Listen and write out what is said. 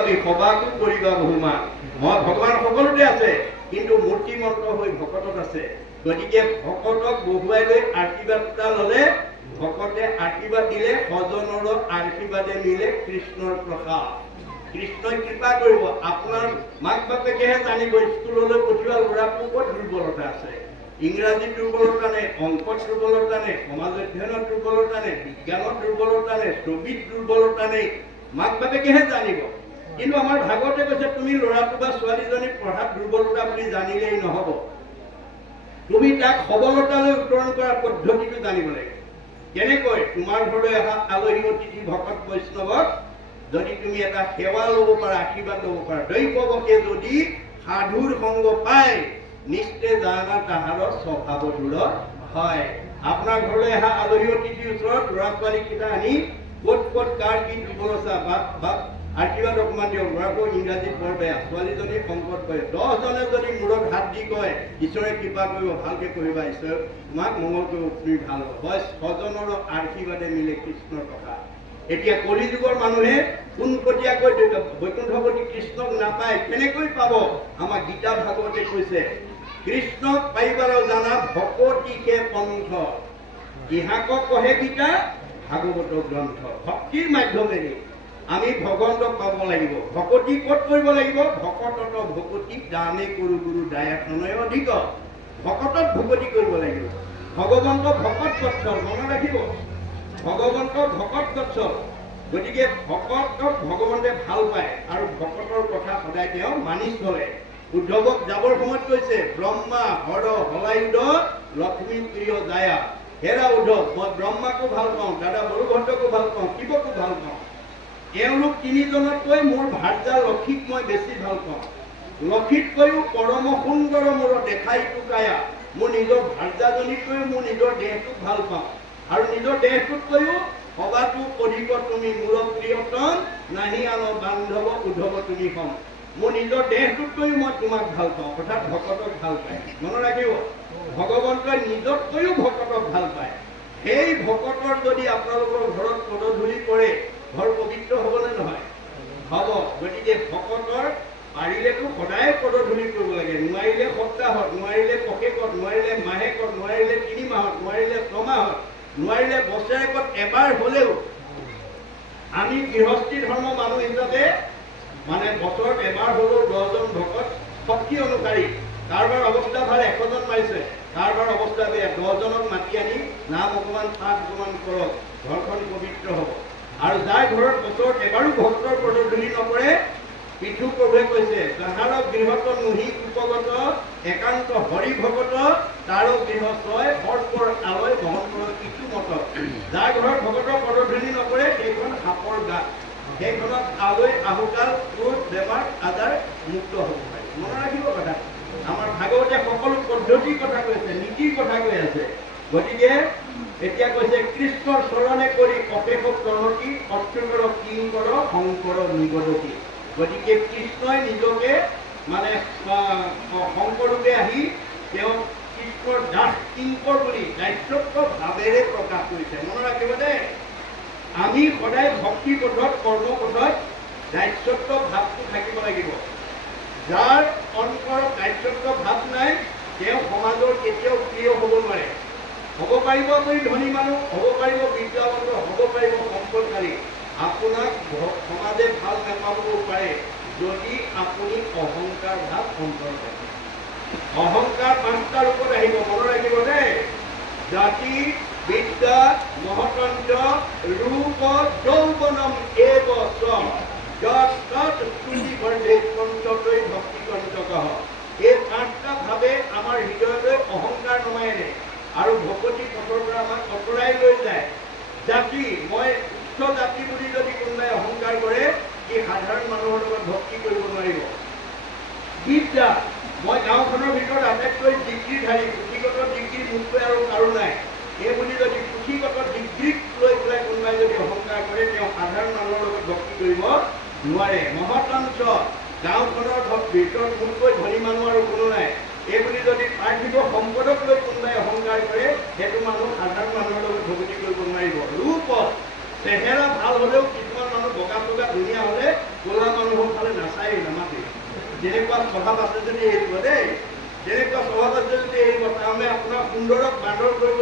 আমি সবাকো কৰিবা বহুমা। মই ভগৱান সকলোতে আছে, কিন্তু মূৰ্তিমন্ত হৈ ভকতত আছে। গতিকে ভকতক বহুৱাই লৈ আশীৰ্বাদ এটা ল'লে, ভকতে আশীৰ্বাদ দিলে, সজনৰ আশীৰ্বাদে মিলে কৃষ্ণৰ প্ৰসাদ। কৃষ্ণই কৃপা কৰিব। আপোনাৰ মাক বাপেকেহে জানিব স্কুললৈ পঠিওৱা ল'ৰাটোৰ ক'ত দুৰ্বলতা আছে। ইংৰাজী দুৰ্বলতা নে, অংকত দুৰ্বলতা নে, সমাজ অধ্যয়নত দুৰ্বলতা নে, বিজ্ঞানত দুৰ্বলতা নে, ছবিত দুৰ্বলতা নে, মাক বাপেকেহে জানিব। কিন্তু আমাৰ ভাগৱতে কৈছে তুমি ল'ৰাটো বা ছোৱালীজনী পঢ়াত দুৰ্বলতা বুলি জানিলেই নহ'ব, তুমি তাক সবলতালৈ উত্তৰণ কৰাৰ পদ্ধতিটো জানিব লাগে। কেনেকৈ? তোমাৰ ঘৰলৈ অহা আলহী অতিথি ভকত বৈষ্ণৱক যদি তুমি এটা সেৱা ল'ব পাৰা, আশীৰ্বাদ ল'ব পাৰা, দৈৱকে যদি সাধুৰ সংগ পায় নিশ্চয় জানা তাহাৰ স্বভাৱ দূৰ হয়। আপোনাৰ ঘৰলৈ অহা আলহী অতিথিৰ ওচৰত ল'ৰা ছোৱালীকেইটা আনি ক'ত ক'ত কাৰ কি দুৰ্বলতা বা আশীৰ্বাদ অকণমান দিয়ক। ল'ৰাটো ইংৰাজীত বৰ বেয়া, ছোৱালীজনী অংকত কয়, 10জনে যদি মূৰত হাত দি কয় ঈশ্বৰে কৃপা কৰিব, ভালকে পঢ়িবা, ঈশ্বৰ তোমাক মংগল কৰিব, তুমি ভাল হ'ব, বয়স সজনৰ আশীৰ্বাদে মিলে কৃষ্ণৰ কথা। এতিয়া কলিযুগৰ মানুহে পোনপটীয়াকৈ বৈকুণ্ঠপতি কৃষ্ণক নাপায়। কেনেকৈ পাব? আমাৰ গীতা ভাগৱতে কৈছে, কৃষ্ণক পাইবাৰ জানা ভকতিকে পন্থ, ইহাকক কহে গীতা ভাগৱত গ্ৰন্থ। ভক্তিৰ মাধ্যমেৰে আমি ভগৱন্তক পাব লাগিব। ভকতি ক'ত কৰিব লাগিব? ভকতত ভকতি দানে কৰো গুৰু দায়াতনয় অধিক। ভকতত ভকতি কৰিব লাগিব। ভগৱন্ত ভকত বৎসল, মনত ৰাখিব, ভগৱন্ত ভকত বৎসল। গতিকে ভকতক ভগৱন্তে ভাল পায় আৰু ভকতৰ কথা সদায় তেওঁ মানি চলে। উদ্ধৱক যাবৰ সময়ত কৈছে, ব্ৰহ্মা হৰ হলায়ুধ লক্ষ্মী প্ৰিয় জায়া। হেৰা উদ্ধৱ, মই ব্ৰহ্মাকো ভাল পাওঁ, দাদা বৰুভদ্ৰকো ভাল পাওঁ, শিৱকো ভাল পাওঁ। এওঁলোক তিনিজনতকৈ মোৰ ভাৰ্যা লক্ষীক মই বেছি ভাল পাওঁ। লক্ষীতকৈও পৰম সুন্দৰ মোৰ দেখাইতো কায়া। মোৰ নিজৰ ভাৰ্যাজনীতকৈও মোৰ নিজৰ দেহটোক ভাল পাওঁ, আৰু নিজৰ দেহটোতকৈও সবাতো অধিক তুমি মোৰ প্ৰিয়তম, নাহি আন বান্ধৱ উদ্ধৱ তুমি হম। মোৰ নিজৰ দেহটোতকৈও মই তোমাক ভাল পাওঁ, অৰ্থাৎ ভকতক ভাল পায়। মনত ৰাখিব, ভগৱন্তই নিজতকৈও ভকতক ভাল পায়। সেই ভকতৰ যদি আপোনালোকৰ ঘৰত পদধূলি পৰে, ঘৰ পবিত্ৰ হ'বনে নহয়? হ'ব। গতিকে ভকতৰ পাৰিলেতো সদায় পদধূলি কৰিব লাগে, নোৱাৰিলে সপ্তাহত, নোৱাৰিলে পষেকত, নোৱাৰিলে মাহেকত, নোৱাৰিলে 3 মাহত, নোৱাৰিলে 6 মাহত, নোৱাৰিলে বছৰেকত এবাৰ হ'লেও আমি গৃহস্থী ধৰ্ম মানুহ হিচাপে মানে বছৰত এবাৰ হ'লেও 10জন ভকত শক্তি অনুসাৰী, কাৰোবাৰ অৱস্থা ভাল 100জন মাৰিছে, কাৰোবাৰ অৱস্থা বেয়া 10জনক মাতি আনি নাম অকণমান পাঠ অকণমান কৰক, ঘৰখন পবিত্ৰ হ'ব। আৰু যাৰ ঘৰত বছৰত এবাৰো ভক্তৰ পদধূলি নপৰে, পৃথু প্ৰভুৱে কৈছে, যাহাৰ গৃহত নুহি উপগত একান্ত হৰি ভগত, তাৰ গৃহ ছয় সৰ্পৰ আলয় বহন কৰ কিছু মত। যাৰ ঘৰত ভগতৰ পদধূলি নপৰে সেইখন সাপৰ গাত, সেইখনত আলয় আহুকাল ক্ৰোধ বেমাৰ আজাৰ মুক্ত হ'ব পাৰে। মনত ৰাখিব কথা। আমাৰ ভাগৱতে সকলো পদ্ধতিৰ কথা কৈছে, নীতিৰ কথা কৈ আছে। গতিকে এতিয়া কৈছে, কৃষ্ণৰ চৰণে কৰি অপেক্ষ প্ৰণতি অত্যুকৰ কিংকৰ শংকৰ নিগদতি। গতিকে কৃষ্ণই নিজকে মানে শংকৰৰূপে আহি তেওঁ কৃষ্ণৰ দাস কিংকৰ বুলি দায়িত্ব ভাৱেৰে প্ৰকাশ কৰিছে। মনত ৰাখিব দেই, আমি সদায় ভক্তি পথত কৰ্মপথত দায়িত্ব ভাৱটো থাকিব লাগিব। যাৰ অন্তৰত দায়িত্ব ভাৱ নাই, তেওঁ সমাজৰ কেতিয়াও প্ৰিয় হ'ব নোৱাৰে। হ'ব পাৰিব আপুনি ধনী মানুহ, হ'ব পাৰিব বিদ্যাৱন্ত, হ'ব পাৰিব সম্পদশালী, আপোনাক সমাজে ভাল নাপাবও পাৰে যদি আপুনি অহংকাৰ ভাৱ অন্তৰত থাকে। অহংকাৰ 5টা ৰূপত আহিব, মনত ৰাখিব দেই। জাতি বিদ্যা মহতন্ত্ৰ ৰূপ যৌৱনম এব চ ভক্তি কণ্টকঃ। এই 5টা ভাৱে আমাৰ হৃদয়লৈ অহংকাৰ নমাই আনে আৰু ভকতি পথৰ পৰা আমাক আঁতৰাই লৈ যায়। জাতি, মই উচ্চ জাতি বুলি যদি কোনোবাই অহংকাৰ কৰে, সি সাধাৰণ মানুহৰ লগত ভক্তি কৰিব নোৱাৰিব। বিদ্যা, মই গাঁওখনৰ ভিতৰত আটাইতকৈ ডিগ্ৰীধাৰী, পুথিগত ডিগ্ৰী মোতকৈ আৰু কাৰো নাই, এই বুলি যদি পুথিগত ডিগ্ৰীক লৈ পেলাই কোনোবাই যদি অহংকাৰ কৰে, তেওঁ সাধাৰণ মানুহৰ লগত ভক্তি কৰিব নোৱাৰে। মহতঞ্চ, গাঁওখনৰ ভিতৰত মোতকৈ ধনী মানুহ আৰু কোনো নাই, এই বুলি যদি পাৰ্থিৱ সম্পদক লৈ কোনোবাই অহংকাৰ কৰে, সেইটো মানুহ সাধাৰণ মানুহৰ লগত ভক্তি কৰিব নোৱাৰিব। ৰূপ, চেহেৰা ভাল হ'লেও কিছুমান মানুহ বগা চগা ধুনীয়া হ'লে ক'লা মানুহক তেনেকুৱা স্বভাৱ আছে যদি এৰিব দেই, তেনেকুৱা স্বভাৱ আছে যদি এৰিব, তাৰমানে আপোনাৰ সুন্দৰক বান্দৰ কৰিব